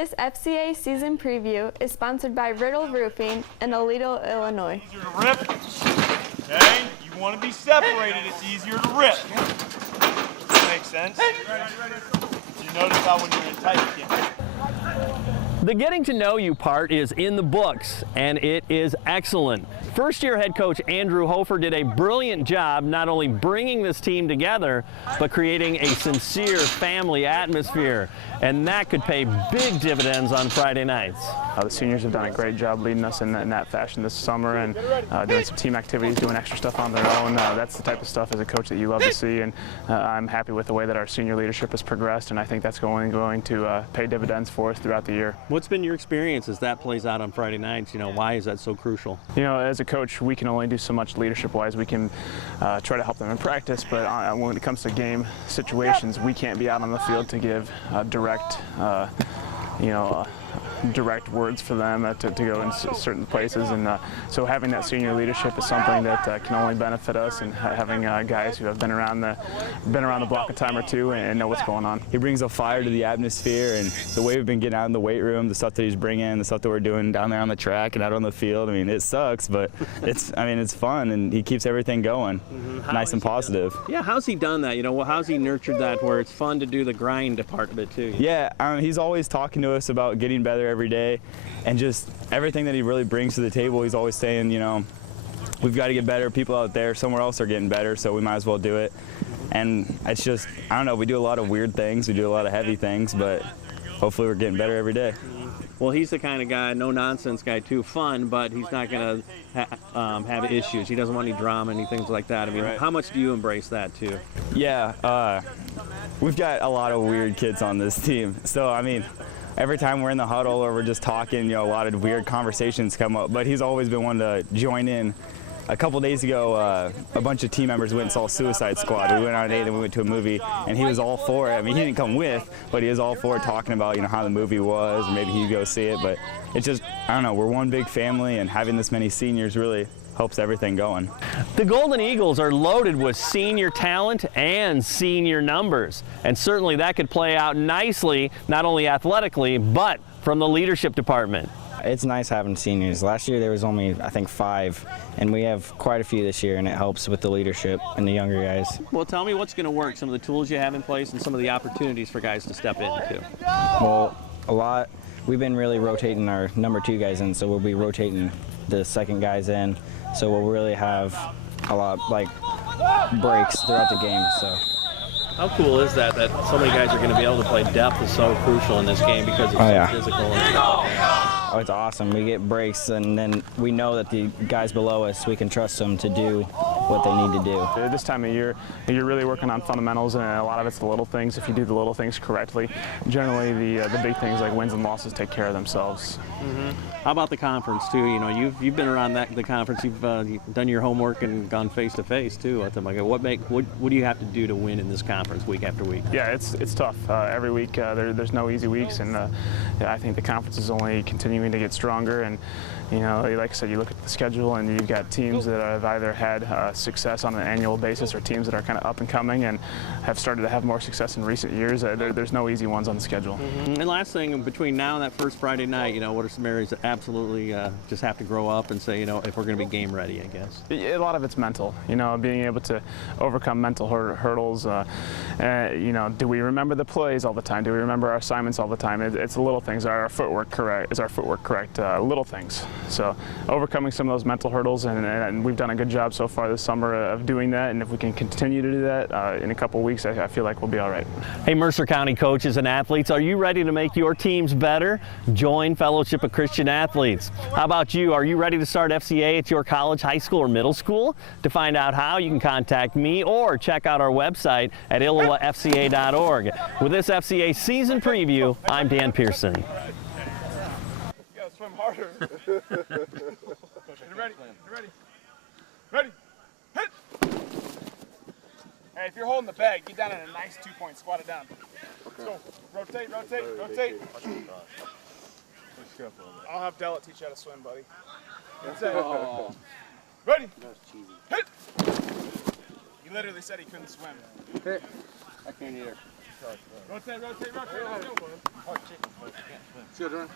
This FCA season preview is sponsored by Riddle Roofing in Aledo, Illinois. Easier to rip. Okay, you want to be separated, it's easier to rip. That makes sense. You notice how when you're in tight, you can't. The getting to know you part is in the books, and it is excellent. First-year head coach Andrew Hofer did a brilliant job not only bringing this team together, but creating a sincere family atmosphere, and that could pay big dividends on Friday nights. The seniors have done a great job leading us in that fashion this summer and doing some team activities, doing extra stuff on their own. That's the type of stuff as a coach that you love to see, and I'm happy with the way that our senior leadership has progressed, and I think that's going to pay dividends for us throughout the year. What's been your experience as that plays out on Friday nights? You know, why is that so crucial? You know, as a coach, we can only do so much leadership-wise. We can try to help them in practice, but when it comes to game situations, we can't be out on the field to give direct words for them to go in certain places, and so having that senior leadership is something that can only benefit us, and having guys who have been around the block a time or two and know what's going on. He brings a fire to the atmosphere, and the way we've been getting out in the weight room, the stuff that he's bringing, the stuff that we're doing down there on the track and out on the field. I mean, it sucks, but it's fun, and he keeps everything going, nice and positive. Yeah, how's he done that? You know, how's he nurtured that where it's fun to do the grind part of it too? Yeah, he's always talking to us about getting better every day, and just everything that he really brings to the table. He's always saying, you know, we've got to get better. People out there somewhere else are getting better, so we might as well do it. And it's just, I don't know, we do a lot of weird things, we do a lot of heavy things, but hopefully we're getting better every day. Well, he's the kind of guy, no-nonsense guy too, fun, but he's not going to have issues. He doesn't want any drama, any things like that. I mean, How much do you embrace that too? Yeah, we've got a lot of weird kids on this team, so I mean, every time we're in the huddle or we're just talking, you know, a lot of weird conversations come up, but he's always been one to join in. A couple days ago, a bunch of team members went and saw Suicide Squad. We went on a date and we went to a movie, and he was all for it. I mean, he didn't come with, but he was all for it, talking about, you know, how the movie was, or maybe he'd go see it. But it's just, I don't know, we're one big family, and having this many seniors really helps everything going. The Golden Eagles are loaded with senior talent and senior numbers, and certainly that could play out nicely, not only athletically, but from the leadership department. It's nice having seniors. Last year there was only, I think, 5, and we have quite a few this year, and it helps with the leadership and the younger guys. Well, tell me what's going to work, some of the tools you have in place and some of the opportunities for guys to step into. Well, a lot. We've been really rotating our number 2 guys in, so we'll be rotating the second guys in, so we'll really have a lot, like, breaks throughout the game. So. How cool is that so many guys are going to be able to play? Depth is so crucial in this game because it's so physical and stuff like that. Oh, it's awesome. We get breaks, and then we know that the guys below us, we can trust them to do what they need to do. This time of year, you're really working on fundamentals, and a lot of it's the little things. If you do the little things correctly, generally the big things like wins and losses take care of themselves. How about the conference too? You know, you've been around the conference. You've done your homework and gone face to face too. What do you have to do to win in this conference week after week? Yeah, it's tough. Every week there's no easy weeks, and I think the conference is only continuing to get stronger. And you know, like I said, you look at the schedule, and you've got teams that have either had success on an annual basis, or teams that are kind of up and coming and have started to have more success in recent years. There's no easy ones on the schedule. And last thing, between now and that first Friday night, you know, what are some areas that absolutely just have to grow up and say, you know, if we're going to be game ready, I guess? A lot of it's mental. You know, being able to overcome mental hurdles. You know, do we remember the plays all the time? Do we remember our assignments all the time? It's the little things. Is our footwork correct? Little things. So overcoming some of those mental hurdles, and we've done a good job so far this summer of doing that. And if we can continue to do that in a couple of weeks, I feel like we'll be all right. Hey, Mercer County coaches and athletes, are you ready to make your teams better? Join Fellowship of Christian Athletes. How about you? Are you ready to start FCA at your college, high school, or middle school? To find out how, you can contact me or check out our website at ILLOWAFCA.org. With this FCA season preview, I'm Dan Pearson. You gotta swim harder. Ready? Hit! Hey, if you're holding the bag, get down in a nice 2-point, squat it down. Let's go. Rotate. I'll have Della teach you how to swim, buddy. That's it. Oh. Ready? Hit! He literally said he couldn't swim. Hit. I can't either. Rotate. Let's go. Children.